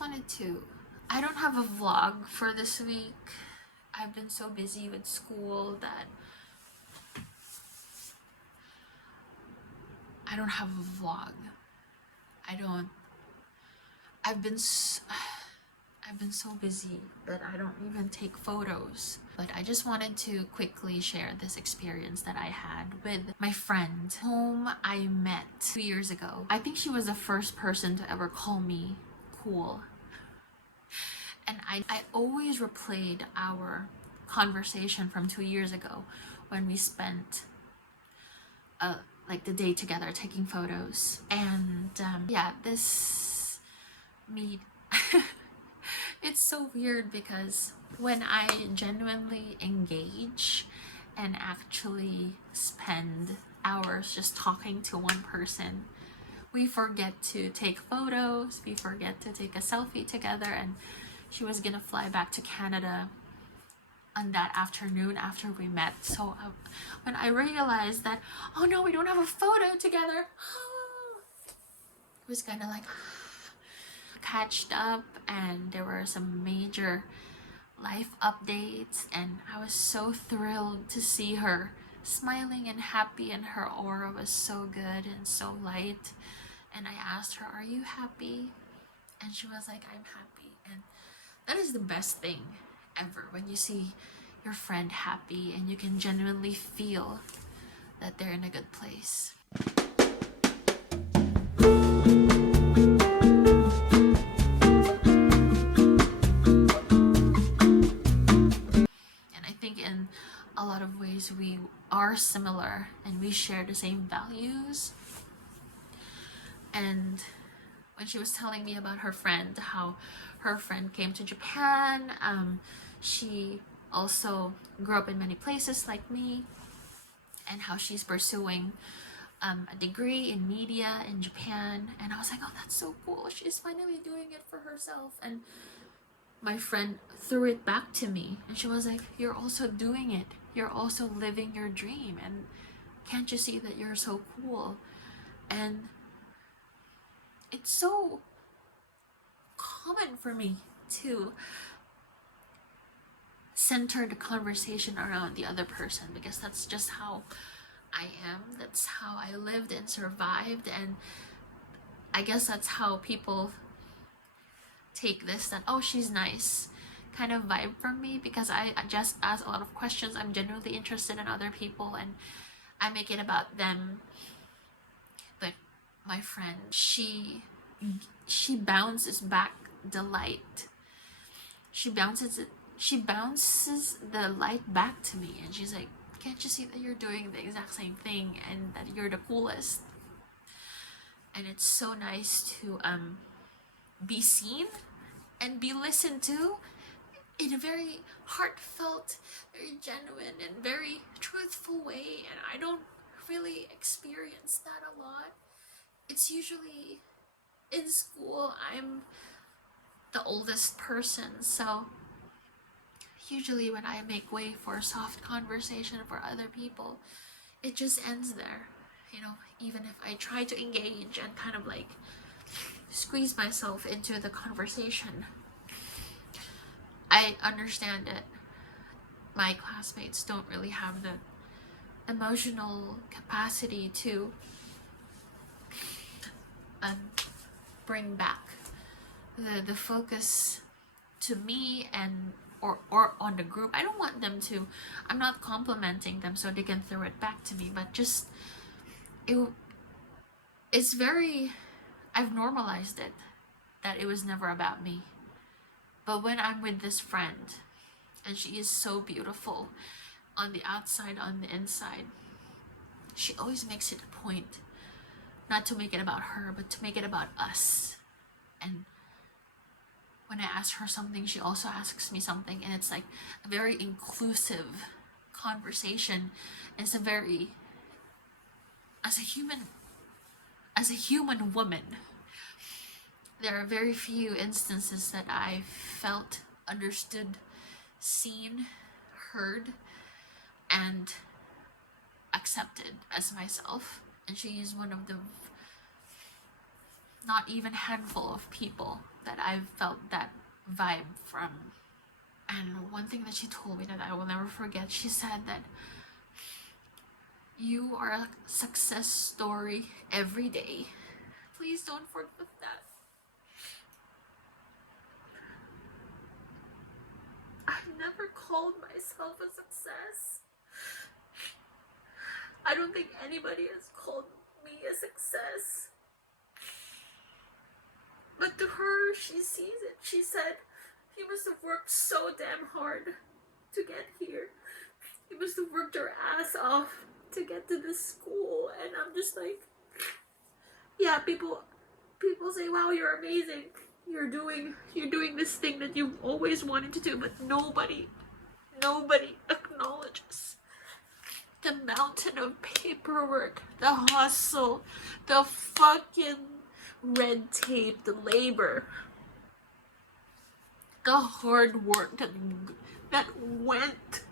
wanted to, I don't have a vlog for this week. I've been so busy with school that I don't have a vlog. I've been so busy that I don't even take photos. But I just wanted to quickly share this experience that I had with my friend whom I met 2 years ago. I think she was the first person to ever call me cool. And I always replayed our conversation from 2 years ago when we spent like the day together taking photos. And yeah, this meet it's so weird because when I genuinely engage and actually spend hours just talking to one person, we forget to take photos, we forget to take a selfie together. And she was gonna fly back to Canada on that afternoon after we met. So when I realized that, oh no, we don't have a photo together, it was kind of like catched up, and there were some major life updates, and I was so thrilled to see her smiling and happy, and her aura was so good and so light. And I asked her, are you happy? And she was like, I'm happy. And that is the best thing ever, when you see your friend happy and you can genuinely feel that they're in a good place. And I think in a lot of ways we are similar and we share the same values. And when she was telling me about her friend, how her friend came to Japan, she also grew up in many places like me, and how she's pursuing a degree in media in Japan. And I was like, oh, that's so cool, she's finally doing it for herself. And my friend threw it back to me, and she was like, you're also doing it, you're also living your dream, and can't you see that you're so cool? And it's so common for me to center the conversation around the other person, because that's just how I am, that's how I lived and survived. And I guess that's how people take this, that oh, she's nice kind of vibe from me, because I just ask a lot of questions. I'm genuinely interested in other people and I make it about them. But my friend, she bounces back the light. She bounces the light back to me, and she's like, can't you see that you're doing the exact same thing and that you're the coolest? And it's so nice to be seen and be listened to in a very heartfelt, very genuine, and very truthful way. And I don't really experience that a lot. It's usually in school. I'm the oldest person, so usually when I make way for soft conversation for other people, it just ends there. You know, even if I try to engage and kind of like squeeze myself into the conversation, I understand that my classmates don't really have the emotional capacity to bring back the focus to me and or on the group. I don't want them to, I'm not complimenting them so they can throw it back to me, but just it's very, I've normalized it that it was never about me. But when I'm with this friend, and she is so beautiful on the outside, on the inside, she always makes it a point not to make it about her, but to make it about us. And when I ask her something, she also asks me something, and it's like a very inclusive conversation. It's a very, as a human woman, there are very few instances that I felt understood, seen, heard, and accepted as myself. And she is one of the not even handful of people that I've felt that vibe from. And one thing that she told me that I will never forget, she said that you are a success story every day. Please don't forget that. I've never called myself a success. I don't think anybody has called me a success. But to her, she sees it. She said, you must have worked so damn hard to get here. You must have worked your ass off to get to this school. And I'm just like, yeah, people say, wow, you're amazing. You're doing this thing that you've always wanted to do, but nobody acknowledges the mountain of paperwork, the hustle, the fucking red tape, the labor, the hard work that went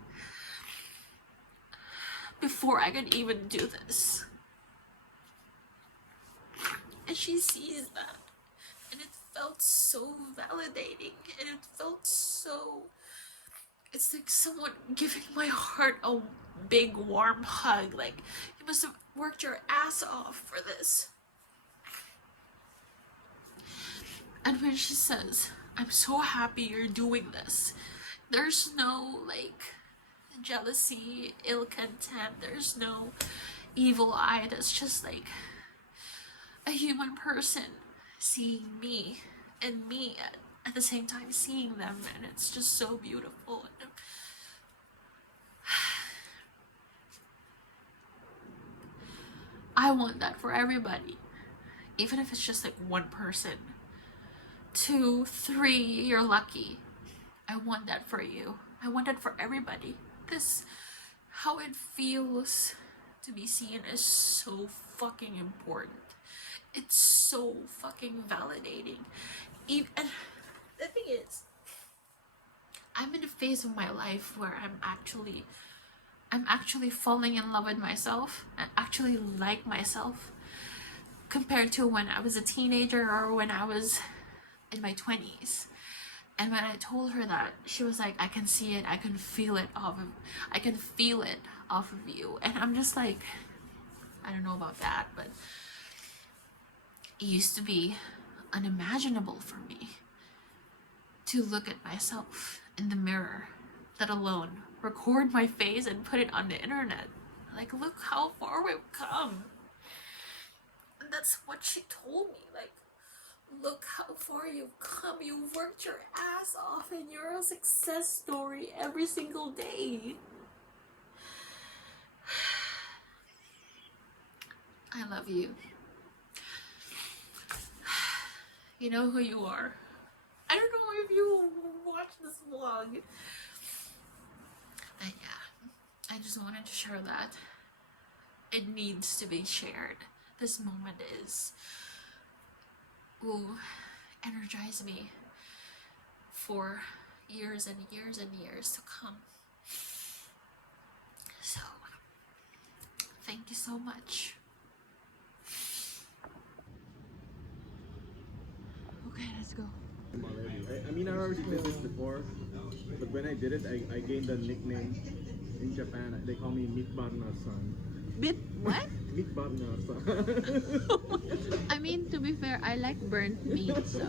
before I could even do this. And she sees that, and it felt so validating, and it felt so, it's like someone giving my heart a big warm hug, like, you must have worked your ass off for this. And when she says, I'm so happy you're doing this, there's no like jealousy, ill contempt, there's no evil eye. That's just like a human person seeing me, and me at the same time seeing them, and it's just so beautiful. I want that for everybody, even if it's just like one person, 2, 3, you're lucky. I want that for you. I want that for everybody, because how it feels to be seen is so fucking important. It's so fucking validating. Even the thing is, I'm in a phase of my life where I'm actually falling in love with myself. I actually like myself compared to when I was a teenager or when I was in my 20s. And when I told her that, she was like, I can see it, I can feel it off of you. And I'm just like, I don't know about that, but it used to be unimaginable for me to look at myself in the mirror, let alone record my face and put it on the internet. Like, look how far we've come. And that's what she told me, like, look how far you've come. You've worked your ass off and you're a success story every single day. I love you. You know who you are. I don't know if you watch this vlog. But yeah, I just wanted to share that. It needs to be shared. This moment will energize me for years and years and years to come. So, thank you so much. Okay, let's go. I mean, I already did this before, but when I did it, I gained a nickname in Japan. They call me Meatbag-na-san. What? Meatbag-na-san. I mean, to be fair, I like burnt meat, so.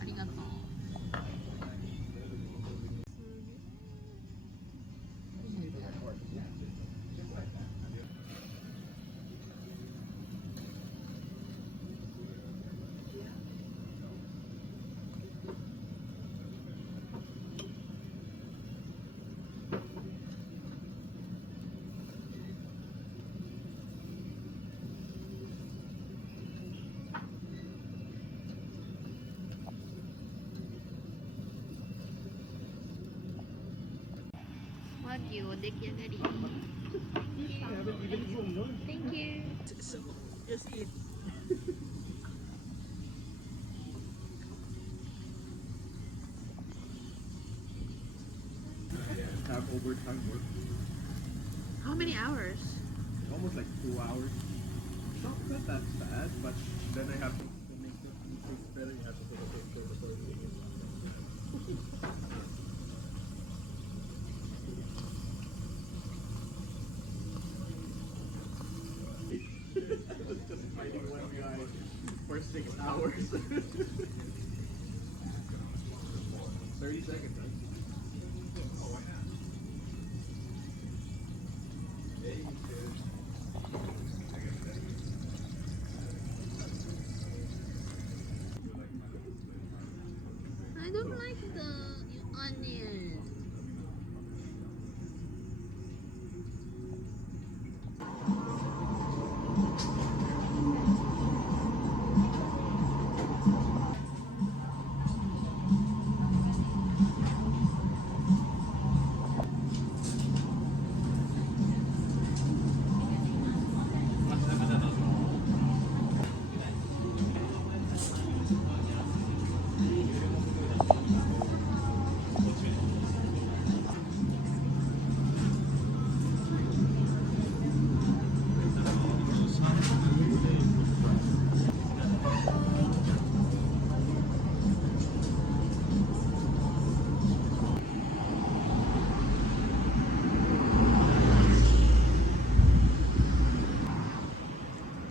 Arigato. Wagyu, dekyagari. Thank you. So, just eat. Have overtime work. many hours? Almost like 2 hours. Not that bad, but then I have to make it taste better. You have to put a bit further. Just fighting one guy for 6 hours. 30 seconds, right? I don't like the onion.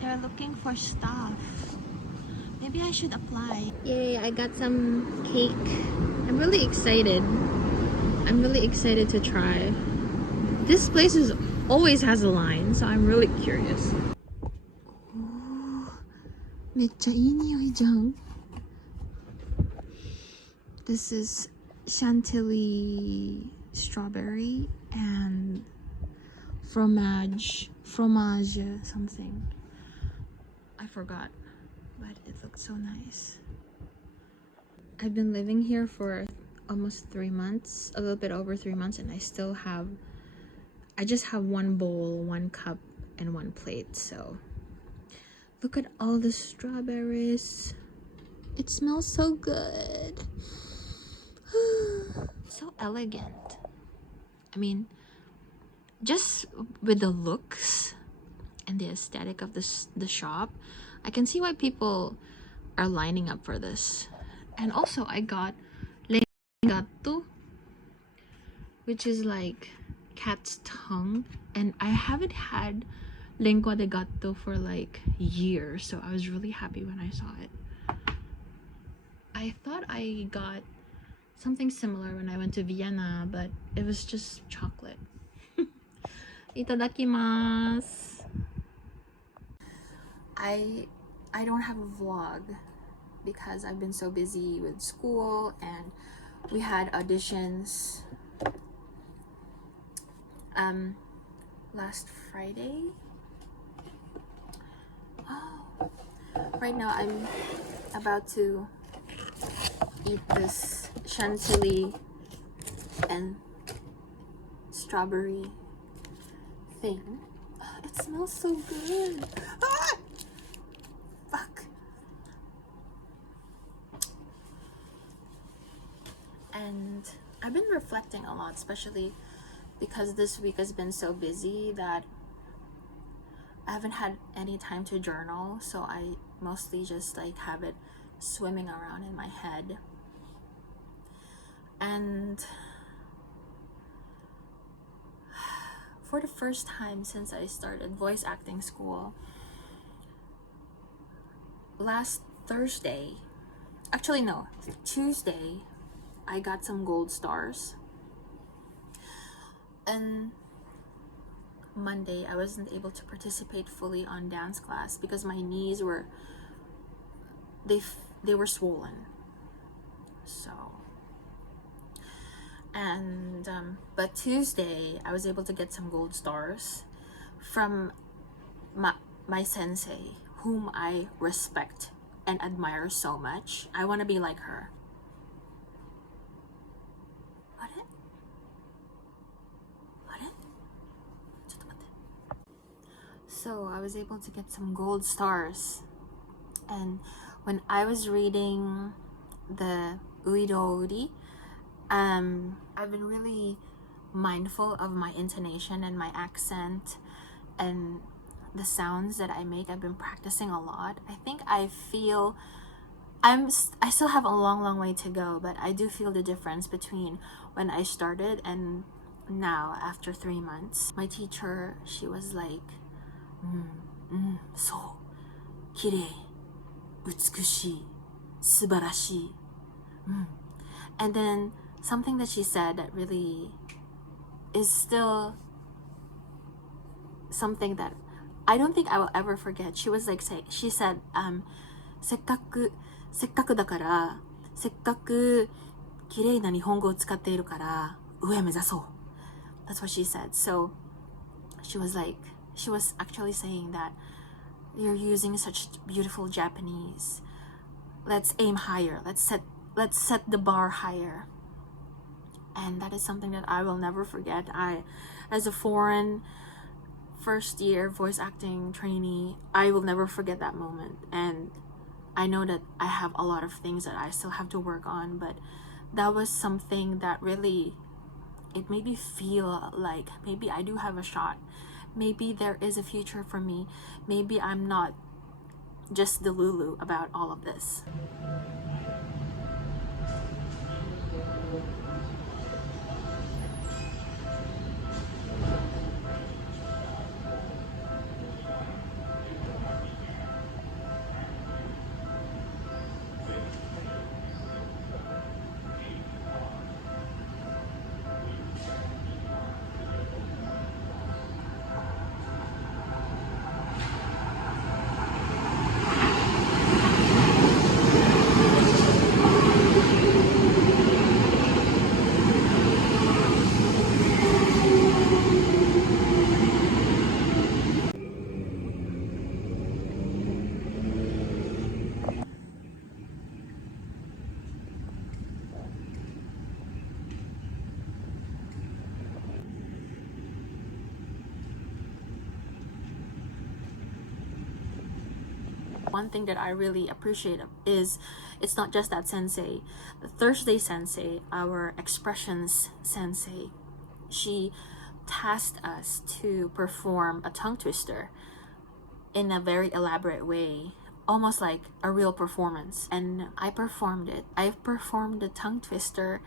They're looking for stuff. Maybe I should apply. Yay, I got some cake. I'm really excited. I'm really excited to try. This place always has a line, so I'm really curious. This is chantilly strawberry and fromage something. I forgot, but it looks so nice. I've been living here for almost 3 months, a little bit over 3 months, and I just have one bowl, one cup, and one plate. So look at all the strawberries. It smells so good. So elegant. I mean, just with the looks and the aesthetic of the shop, I can see why people are lining up for this. And also I got gatto, which is like cat's tongue, and I haven't had lengua de gatto for like years, so I was really happy when I saw it. I thought I got something similar when I went to Vienna, but it was just chocolate. Itadakimasu. I don't have a vlog because I've been so busy with school, and we had auditions last Friday. Oh, right now I'm about to eat this chantilly and strawberry thing. It smells so good. Ah! Fuck. And I've been reflecting a lot, especially because this week has been so busy that I haven't had any time to journal, so I mostly just like have it swimming around in my head. And for the first time since I started voice acting school, last Thursday, actually no, Tuesday, I got some gold stars. And Monday, I wasn't able to participate fully on dance class because my knees were, they were swollen. So, and but Tuesday I was able to get some gold stars from my sensei, whom I respect and admire so much. I want to be like her. So I was able to get some gold stars, and when I was reading the Uidouri, I've been really mindful of my intonation and my accent and the sounds that I make. I've been practicing a lot. I think I feel I still have a long way to go, but I do feel the difference between when I started and now after 3 months. My teacher, she was like, so, kirei, utsukushii, subarashii. And then something that she said that really is still something that I don't think I will ever forget. She was like, she said, せっかくだから、せっかく綺麗な日本語を使っているから、上目指そう。That's what she said. So she was actually saying that you're using such beautiful Japanese. Let's aim higher. Let's set the bar higher. And that is something that I will never forget. As a foreign first year voice acting trainee, I will never forget that moment. And I know that I have a lot of things that I still have to work on, but that was something that really, it made me feel like maybe I do have a shot. Maybe there is a future for me. Maybe I'm not just the Lulu about all of this. One thing that I really appreciate is it's not just that sensei. The Thursday sensei, our expressions sensei, she tasked us to perform a tongue twister in a very elaborate way, almost like a real performance. And I performed it. I performed the tongue twister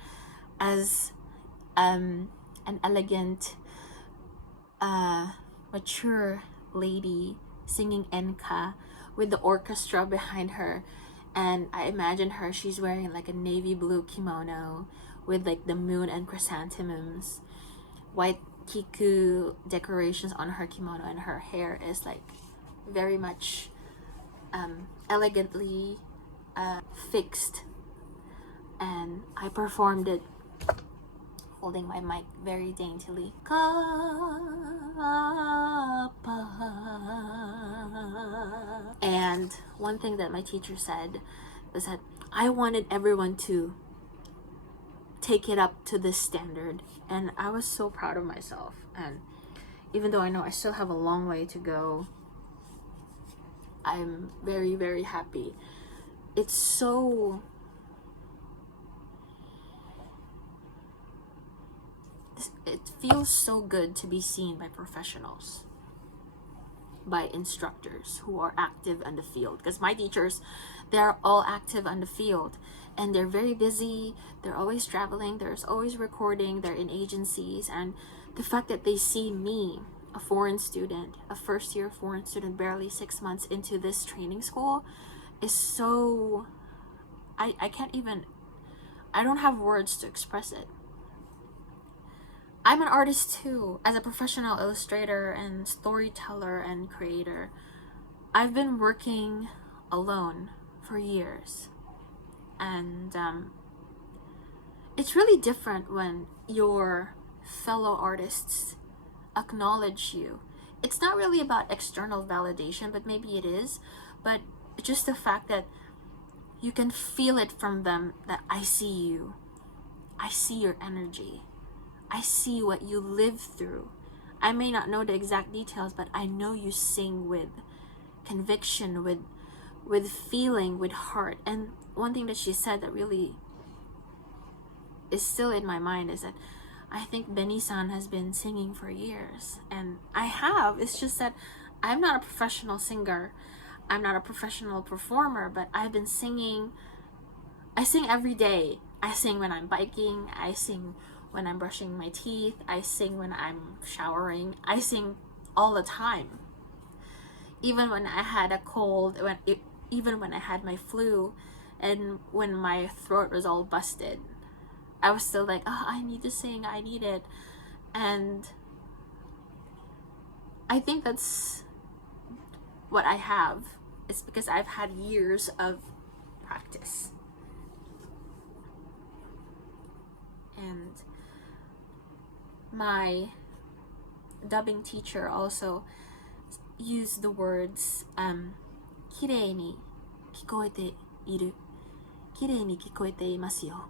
as an elegant, mature lady singing enka with the orchestra behind her. And I imagine her, she's wearing like a navy blue kimono with like the moon and chrysanthemums, white kiku decorations on her kimono, and her hair is like very much elegantly fixed. And I performed it holding my mic very daintily. And one thing that my teacher said was that I wanted everyone to take it up to this standard, and I was so proud of myself. And even though I know I still have a long way to go, I'm very happy. It feels so good to be seen by professionals, by instructors who are active in the field, because my teachers, they're all active on the field and they're very busy. They're always traveling, there's always recording, they're in agencies. And the fact that they see me, a foreign student, a first year foreign student, barely 6 months into this training school, is so, I can't even, I don't have words to express it. I'm an artist too, as a professional illustrator and storyteller and creator. I've been working alone for years, and it's really different when your fellow artists acknowledge you. It's not really about external validation, but maybe it is, but just the fact that you can feel it from them, that I see you, I see your energy, I see what you live through. I may not know the exact details, but I know you sing with conviction, with feeling, with heart. And one thing that she said that really is still in my mind is that I think Benny-san has been singing for years, and I have. It's just that I'm not a professional singer. I'm not a professional performer, but I've been singing. I sing every day. I sing when I'm biking. I sing when I'm brushing my teeth. I sing when I'm showering. I sing all the time. Even when I had a cold, even when I had my flu, and when my throat was all busted, I was still like, oh, I need to sing, I need it. And I think that's what I have. It's because I've had years of practice. And my dubbing teacher also used the words きれいに聞こえている、きれいに聞こえていますよ.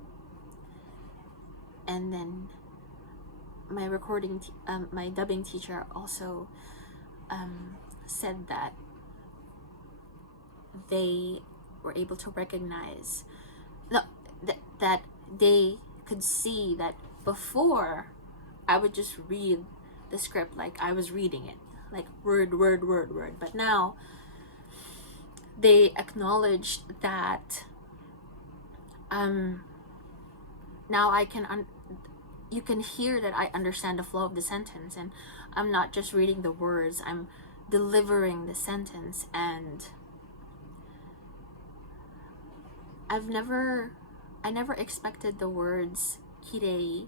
And then my my dubbing teacher also said that they were able to recognize that they could see that before I would just read the script like I was reading it, like word, but now they acknowledged that now you can hear that I understand the flow of the sentence, and I'm not just reading the words, I'm delivering the sentence. And I never expected the words kirei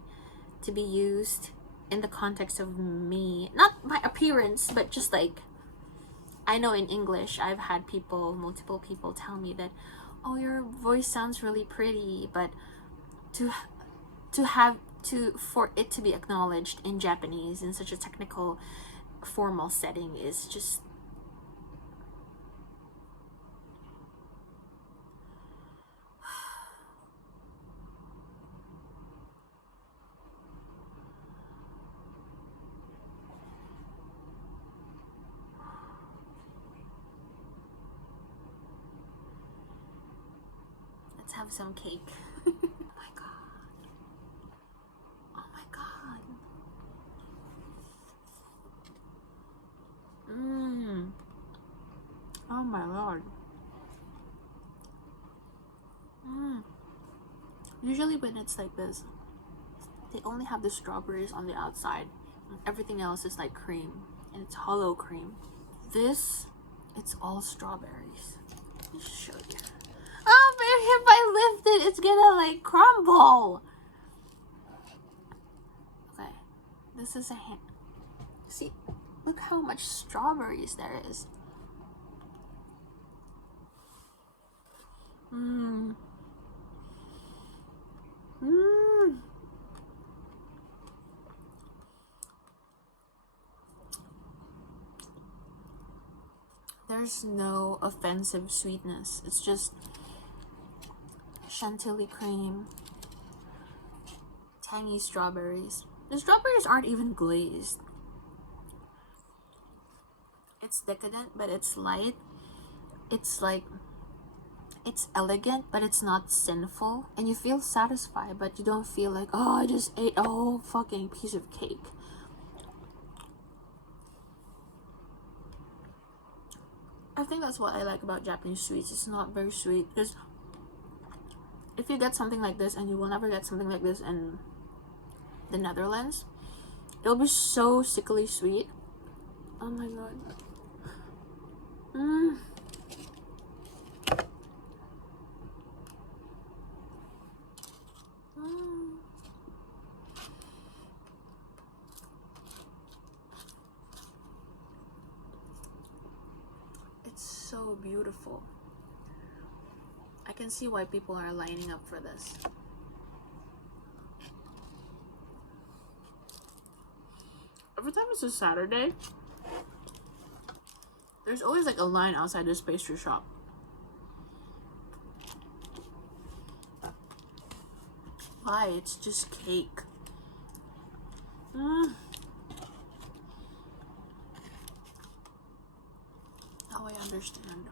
to be used in the context of me, not my appearance, but just like, I know in English I've had multiple people tell me that, oh, your voice sounds really pretty, but for it to be acknowledged in Japanese in such a technical, formal setting is just let's have some cake. Oh my god. Oh my god. Oh my lord. Usually when it's like this, they only have the strawberries on the outside. Everything else is like cream, and it's hollow cream. This, it's all strawberries. Let me show you. Oh, but if I lift it, it's gonna like crumble. Okay, this is a hand. See, look how much strawberries there is. There's no offensive sweetness. It's just chantilly cream, tangy strawberries. The strawberries aren't even glazed. It's decadent, but it's light. It's like, it's elegant, but it's not sinful. And you feel satisfied, but you don't feel like, oh, I just ate a whole fucking piece of cake. I think that's what I like about Japanese sweets. It's not very sweet. Because if you get something like this, and you will never get something like this in the Netherlands, it'll be so sickly sweet. Oh my god. It's so beautiful. I can see why people are lining up for this. Every time it's a Saturday, there's always like a line outside this pastry shop. Why? It's just cake. Now I understand.